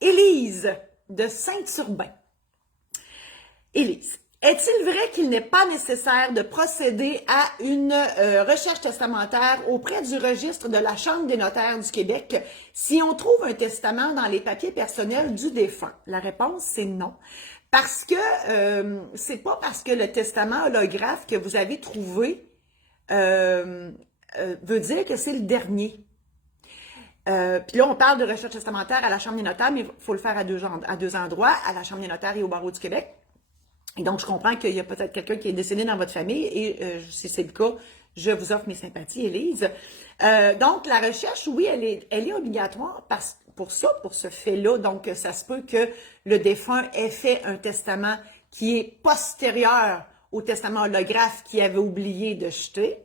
Élise de Saint-Urbain. Élise, est-il vrai qu'il n'est pas nécessaire de procéder à une recherche testamentaire auprès du registre de la Chambre des notaires du Québec si on trouve un testament dans les papiers personnels du défunt? La réponse, c'est non. Parce que c'est pas parce que le testament holographe que vous avez trouvé veut dire que c'est le dernier. Puis là, on parle de recherche testamentaire à la Chambre des notaires, mais il faut le faire à deux endroits, à la Chambre des notaires et au Barreau du Québec. Et donc, je comprends qu'il y a peut-être quelqu'un qui est décédé dans votre famille, et si c'est le cas, je vous offre mes sympathies, Élise. Donc, la recherche, oui, elle est obligatoire pour ce fait-là. Donc, ça se peut que le défunt ait fait un testament qui est postérieur au testament holographe qu'il avait oublié de jeter.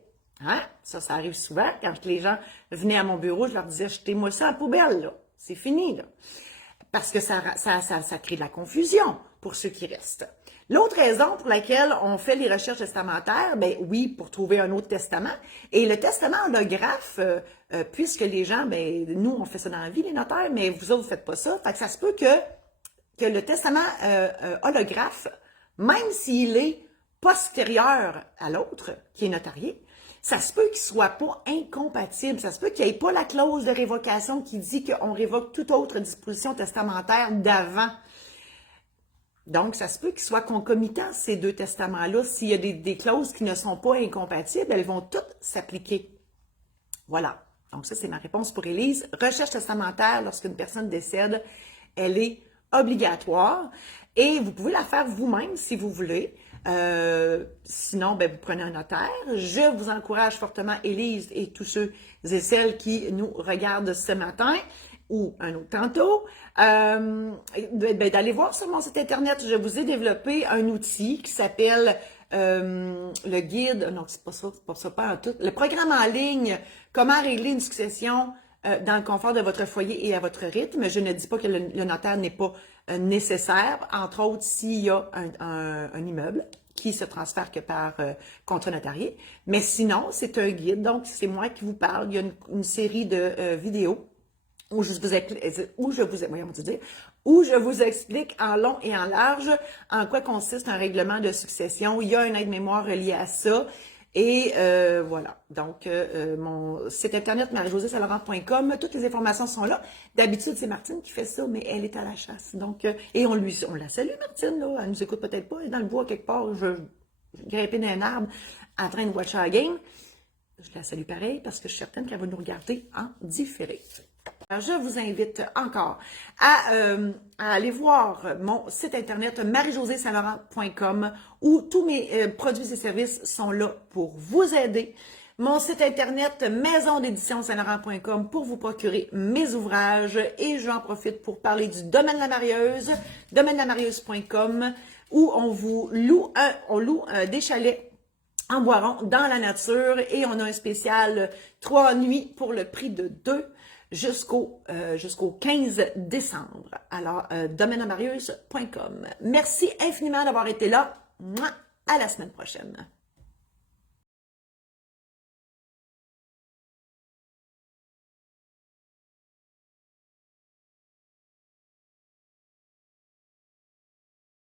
Hein? Ça arrive souvent. Quand les gens venaient à mon bureau, je leur disais, jetez-moi ça à la poubelle, là. C'est fini, là. Parce que ça crée de la confusion pour ceux qui restent. L'autre raison pour laquelle on fait les recherches testamentaires, ben oui, pour trouver un autre testament. Et le testament holographe, puisque les gens, ben nous, on fait ça dans la vie, les notaires, mais vous autres, vous faites pas ça. Fait que ça se peut que le testament holographe, même s'il est postérieur à l'autre, qui est notarié, ça se peut qu'il soit pas incompatible. Ça se peut qu'il n'y ait pas la clause de révocation qui dit qu'on révoque toute autre disposition testamentaire d'avant. Donc, ça se peut qu'ils soient concomitants, ces deux testaments-là. S'il y a des clauses qui ne sont pas incompatibles, elles vont toutes s'appliquer. Voilà. Donc, ça, c'est ma réponse pour Élise. Recherche testamentaire, lorsqu'une personne décède, elle est obligatoire. Et vous pouvez la faire vous-même si vous voulez. Sinon, ben, vous prenez un notaire. Je vous encourage fortement, Élise et tous ceux et celles qui nous regardent ce matin ou un autre tantôt, d'aller voir sur mon site internet. Je vous ai développé un outil qui s'appelle le guide, non, c'est pas ça, pas en tout, le programme en ligne, comment régler une succession dans le confort de votre foyer et à votre rythme. Je ne dis pas que le notaire n'est pas nécessaire, entre autres s'il y a un immeuble qui se transfère que par contrat notarié. Mais sinon, c'est un guide, donc c'est moi qui vous parle. Il y a une série de vidéos où je vous explique en long et en large en quoi consiste un règlement de succession. Il y a un aide-mémoire relié à ça. Et voilà. Donc, mon site internet, marie-josée-saint-laurent.com, toutes les informations sont là. D'habitude, c'est Martine qui fait ça, mais elle est à la chasse. Donc, et on la salue, Martine, là. Elle nous écoute peut-être pas. Elle est dans le bois quelque part, je grimpais dans un arbre en train de watcher la game. Je la salue pareil parce que je suis certaine qu'elle va nous regarder en différé. Alors, je vous invite encore à aller voir mon site internet marie-josée-saint-laurent.com où tous mes produits et services sont là pour vous aider. Mon site internet maison-d'édition-saint-laurent.com pour vous procurer mes ouvrages et j'en profite pour parler du Domaine La Marieuse, domaine-lamarieuse.com où on loue des chalets en Boiron dans la nature et on a un spécial 3 nuits pour le prix de 2 jusqu'au 15 décembre. Alors, domaine-lamarieuse.com. Merci infiniment d'avoir été là. À la semaine prochaine.